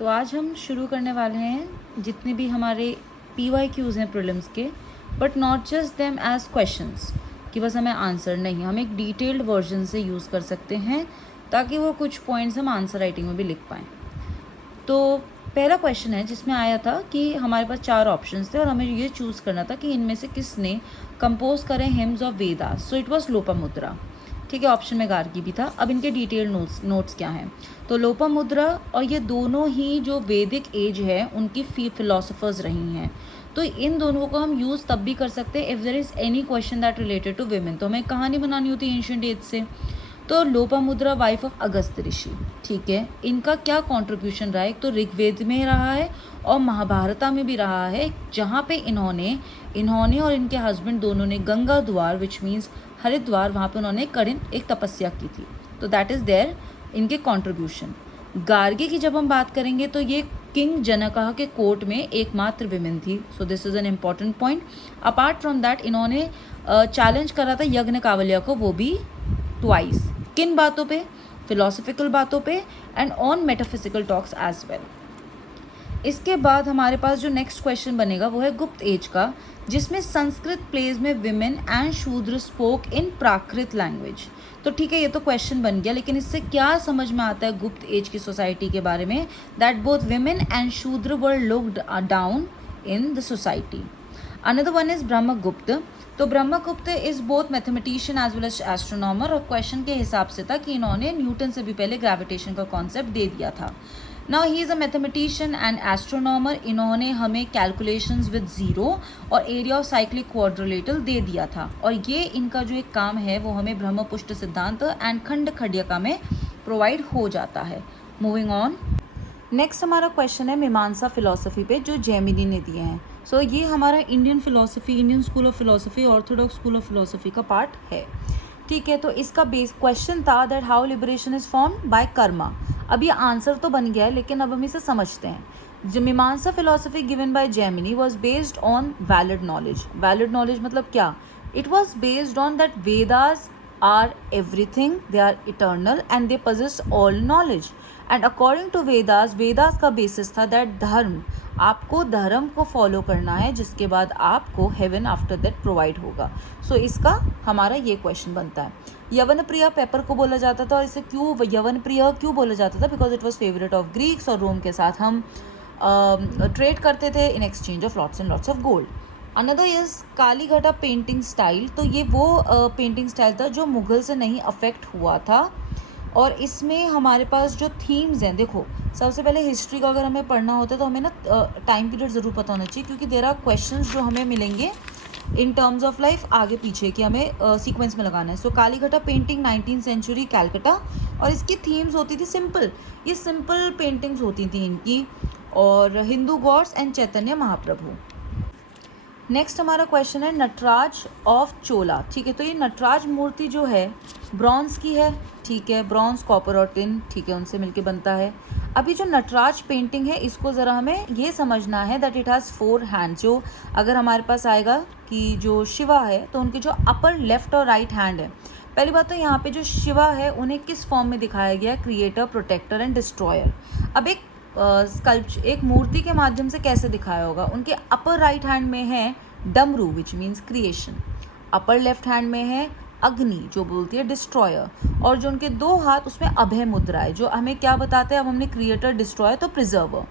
तो आज हम शुरू करने वाले हैं जितने भी हमारे PYQs हैं प्रीलिम्स के, but not just them as questions कि बस हमें आंसर नहीं, हम एक डिटेल्ड वर्जन से यूज़ कर सकते हैं ताकि वो कुछ पॉइंट्स हम आंसर राइटिंग में भी लिख पाएँ। तो पहला क्वेश्चन है जिसमें आया था कि हमारे पास 4 ऑप्शंस थे और हमें ये चूज़ करना था कि इनमें से किसने कंपोज करें hymns of Vedas. So it was Lopamudra. ठीक है, ऑप्शन में गार्गी भी था। अब इनके डिटेल नोट्स क्या हैं? तो लोपामुद्रा और ये दोनों ही जो वैदिक एज है उनकी फिलोसफर्स रही हैं। तो इन दोनों को हम यूज़ तब भी कर सकते हैं if there is any question that related to women. तो हमें कहानी बनानी होती है एंशिएंट एज से। तो लोपामुद्रा वाइफ ऑफ अगस्त ऋषि, ठीक है, इनका क्या कंट्रीब्यूशन रहा है? एक तो ऋग्वेद में रहा है और महाभारता में भी रहा है, जहाँ पे इन्होंने और इनके हस्बैंड दोनों ने गंगा द्वार विच मीन्स हरिद्वार, वहाँ पे उन्होंने कठिन एक तपस्या की थी। तो दैट इज़ देयर इनके कंट्रीब्यूशन। गार्गी की जब हम बात करेंगे तो ये किंग जनका के कोर्ट में एकमात्र विमेन थी। So this is an important point. Apart from that इन्होंने चैलेंज करा था यज्ञ कावल्या को, वो भी ट्वाइस। किन बातों पे? फिलोसफिकल बातों पे and on metaphysical talks as well. इसके बाद हमारे पास जो नेक्स्ट क्वेश्चन बनेगा वो है गुप्त एज का, जिसमें संस्कृत प्लेज में विमेन एंड शूद्र स्पोक इन प्राकृत लैंग्वेज। तो ठीक है, ये तो क्वेश्चन बन गया, लेकिन इससे क्या समझ में आता है गुप्त एज की सोसाइटी के बारे में? That both women and Shudra were looked down in the society. Another one is Brahmagupta. तो Brahmagupta is both mathematician as well as astronomer, और क्वेश्चन के हिसाब से था कि इन्होंने न्यूटन से भी पहले ग्रेविटेशन का कॉन्सेप्ट दे दिया था। Now he is a mathematician and astronomer. इन्होंने हमें कैलकुलेशंस विद जीरो और एरिया ऑफ साइक्लिक क्वाड्रिलेटरल दे दिया था, और ये इनका जो एक काम है वो हमें ब्रह्मपुष्ट सिद्धांत एंड खंड खंड्यका में प्रोवाइड हो जाता है। मूविंग ऑन, नेक्स्ट हमारा क्वेश्चन है मीमांसा फिलोसफी पे, जो जेमिनी ने दिए हैं। सो ये हमारा Indian philosophy, Indian school of philosophy, Orthodox school of philosophy का पार्ट है। ठीक है, तो इसका बेस क्वेश्चन था that how liberation is formed by Karma. अब ये आंसर तो बन गया है, लेकिन अब हम इसे समझते हैं। जो मीमांसा philosophy given by Gemini was based on valid knowledge. Valid knowledge मतलब क्या? It was based on that Vedas are everything, they are eternal and they possess all knowledge. And according to Vedas का बेसिस था that धर्म, आपको धर्म को follow करना है जिसके बाद आपको हेवन आफ्टर दैट प्रोवाइड होगा। सो इसका हमारा ये क्वेश्चन बनता है। यवन प्रिय पेपर को बोला जाता था, और इसे क्यों यवन प्रिय क्यों बोला जाता था? Because it was favourite of Greeks, और रोम के साथ हम ट्रेड करते थे in exchange of lots and lots of gold. Another is Kalighat painting style. तो ये वो पेंटिंग स्टाइल था जो मुग़ल से नहीं अफेक्ट हुआ था, और इसमें हमारे पास जो थीम्स हैं, देखो सबसे पहले हिस्ट्री का अगर हमें पढ़ना होता है तो हमें ना टाइम पीरियड ज़रूर पता होना चाहिए, क्योंकि देयर आर क्वेश्चंस जो हमें मिलेंगे इन टर्म्स ऑफ लाइफ आगे पीछे कि हमें सीक्वेंस में लगाना है। सो कालीघटा पेंटिंग 19th सेंचुरी कैलकटा, और इसकी थीम्स होती थी सिंपल, ये सिंपल पेंटिंग्स होती थी इनकी, और Hindu gods and Chaitanya Mahaprabhu. Next हमारा क्वेश्चन है नटराज ऑफ चोला। ठीक है, तो ये नटराज मूर्ति जो है ब्रॉन्ज की है। ठीक है, ब्रॉन्ज, कॉपर और टिन, ठीक है, उनसे मिलके बनता है। अभी जो नटराज पेंटिंग है इसको ज़रा हमें ये समझना है दैट इट हैज़ 4 हैंड। जो अगर हमारे पास आएगा कि जो शिवा है तो उनके जो अपर लेफ्ट और राइट हैंड है, पहली बात तो यहाँ पे जो शिवा है उन्हें किस फॉर्म में दिखाया गया है? Creator, protector and destroyer. अब एक स्कल्पचर, एक मूर्ति के माध्यम से कैसे दिखाया होगा? उनके अपर राइट हैंड में है डमरू which means creation, upper left hand में है अग्नि जो बोलती है डिस्ट्रॉयर, और जो उनके 2 हाथ उसमें अभय मुद्रा है जो हमें क्या बताते हैं? अब हमने क्रिएटर, डिस्ट्रॉयर, तो प्रिजर्वर।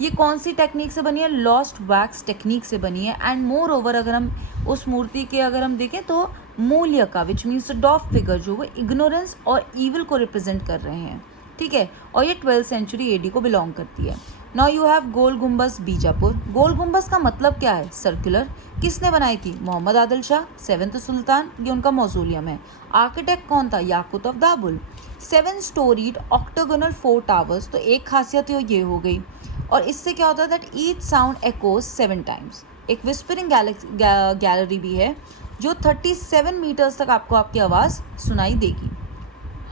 ये कौन सी टेक्निक से बनी है? लॉस्ट वैक्स टेक्निक से बनी है। एंड मोर ओवर अगर हम उस मूर्ति के अगर हम देखें तो मूल्य का विच मीन्स डॉफ फिगर जो वो इग्नोरेंस और ईविल को रिप्रेजेंट कर रहे हैं। ठीक है, और ये 12th सेंचुरी AD को बिलोंग करती है। Now you have Gol Gumbaz Bijapur. Gol Gumbaz का मतलब क्या है? सर्कुलर। किसने बनाई थी? मोहम्मद आदिल शाह, 7th सुल्तान, ये उनका मौजूलियम है। आर्किटेक्ट कौन था? Yakut of Dabul. 7 storied octagonal 4 towers. तो एक खासियत ये हो गई, और इससे क्या होता है that each sound echoes 7 times. एक विस्परिंग गैलरी भी है जो 37 मीटर्स तक आपको आपकी आवाज़ सुनाई देगी।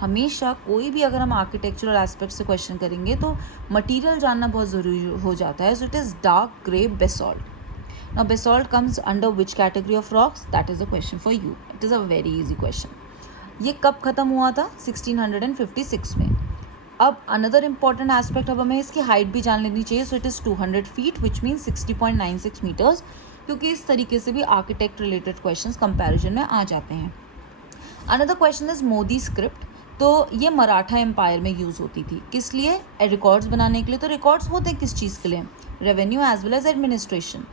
हमेशा कोई भी अगर हम आर्किटेक्चरल एस्पेक्ट से क्वेश्चन करेंगे तो मटेरियल जानना बहुत ज़रूरी हो जाता है। सो it is dark grey basalt. Now basalt comes under which category of rocks? That is a question for you. It is a very easy question. ये कब ख़त्म हुआ था? 1656 में। अब अनदर इम्पॉर्टेंट एस्पेक्ट, अब हमें इसकी हाइट भी जान लेनी चाहिए. So it is 200 feet which means 60.96 metres, क्योंकि इस तरीके से भी आर्किटेक्ट रिलेटेड क्वेश्चंस कंपैरिजन में आ जाते हैं. Another question is Modi script. तो ये मराठा एम्पायर में यूज़ होती थी. किस लिए? रिकॉर्ड्स बनाने के लिए. तो रिकॉर्ड्स होते किस चीज़ के लिए? Revenue as well as administration.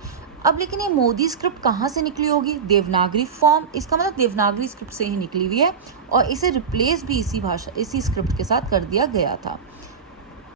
अब लेकिन ये मोदी स्क्रिप्ट कहाँ से निकली होगी? देवनागरी फॉर्म. इसका मतलब देवनागरी स्क्रिप्ट से ही निकली हुई है और इसे रिप्लेस भी इसी स्क्रिप्ट के साथ कर दिया गया था.